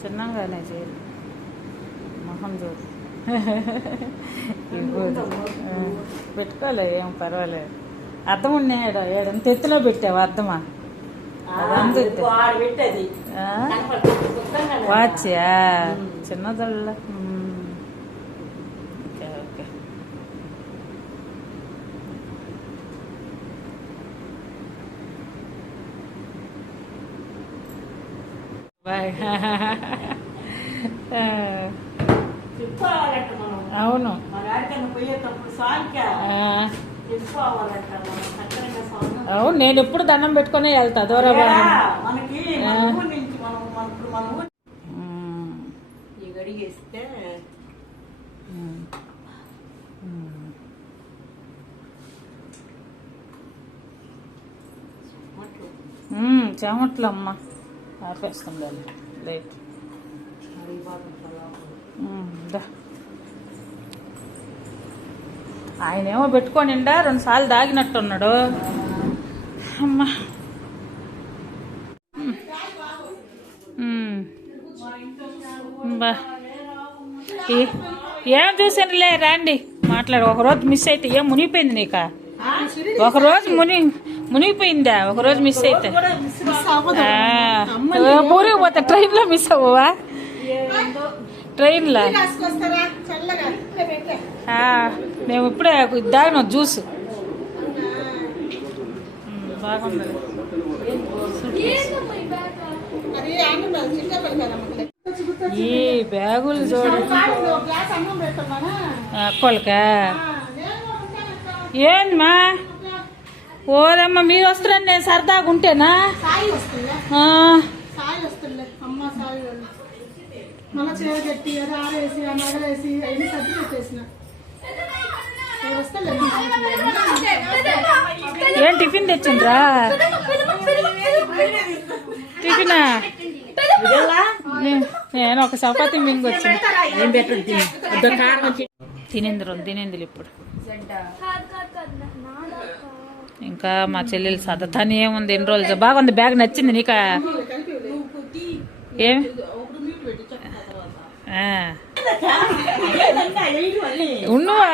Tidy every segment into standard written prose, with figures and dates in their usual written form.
చిన్నగానే చేయాలి మొహం చూసి పెట్టుకోలే ఏం పర్వాలేదు. అద్దం ఉన్నాడు ఏడంత ఎత్తులో పెట్టావు అద్దమా? వాచా చిన్నదళ్ళ. Okay okay. బాయ్. అవును అవును, నేను ఎప్పుడు దండం పెట్టుకునే వెళ్తా దూరం. చెమట్లు అమ్మ ఆపేస్తుంది లైట్. ఆయనేమో పెట్టుకోనిండా 2 సార్లు దాగినట్టున్నాడు. అమ్మా బా ఏం చూసానులే రండి మాట్లాడు. ఒకరోజు మిస్ అయితే ఏం మునిగిపోయింది నీక? ఒకరోజు మునిగిపోయిందా? ఒకరోజు మిస్ అయితే ఊరికి పోతా ట్రైన్లో మిస్ అవ్వవా? ట్రైన్లో మేము ఇప్పుడే దాగిన జ్యూస్ బాగుంది. ఈ బ్యాగులు చూడండి అక్కలకా. ఏందమ్మా? ఓదమ్మా మీరు వస్తున్నాను నేను సరదాగా ఉంటేనా? ఏం టిఫిన్ తెచ్చిండ్రా? టిఫినా? నేను ఒక చపాతీ మింగొచ్చింది. తినేందులు ఇప్పుడు. ఇంకా మా చెల్లెలు సదతానే ఏముంది ఎన్ని రోజులు. బాగుంది బ్యాగ్, నచ్చింది నీకా? ఏం ఉన్నవా?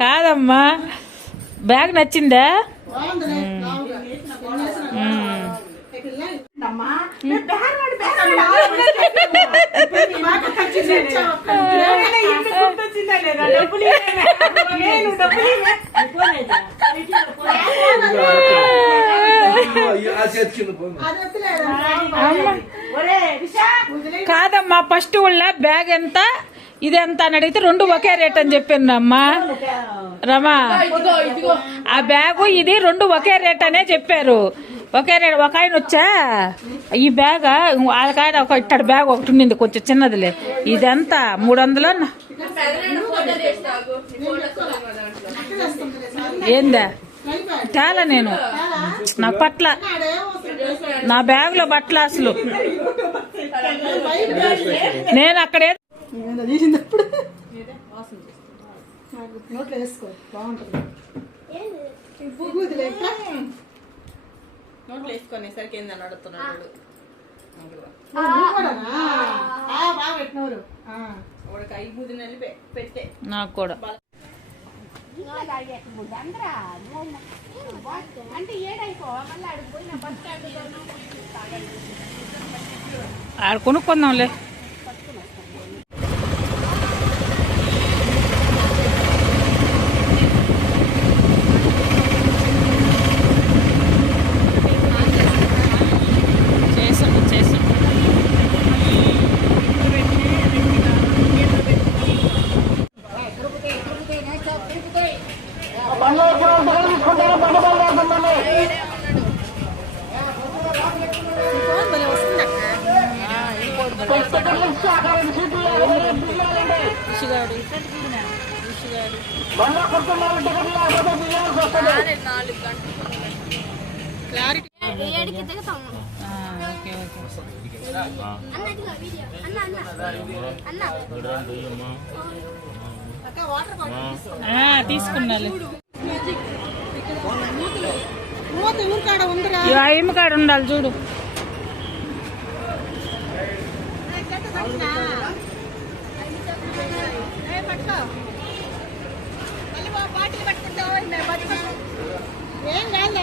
కాదమ్మా బ్యాగ్ నచ్చిందా? కాదమ్మా ఫస్ట్ వాళ్ళ బ్యాగ్ ఎంత ఇదెంత అని అడిగితే 2 ఒకే రేట్ అని చెప్పాను అమ్మా రమా. ఆ బ్యాగు ఇది 2 ఒకే రేట్ అనే చెప్పారు. ఒకే రేట్. ఒక ఆయన వచ్చా ఈ బ్యాగ్ వాళ్ళకాయన ఒక ఇట్టడి బ్యాగ్ ఒకటి ఉండింది కొంచెం చిన్నదిలే. ఇదెంత 300. ఏందా చాలా నేను నా పట్ల నా బ్యాగ్ లో బట్టలు అసలు నేను అక్కడే వేసుకునేసరికి ఏందని అడుగుతున్నాడు. నాకు కూడా ఆడ కొనుక్కుందాంలే. తీసుకున్నాను ఊరికాడ ఉందిరా. ఆ ఇమ్మ కాడ ఉండాలి చూడు. బాటిల్ పట్టుకుంటావా? ఏం కాదు.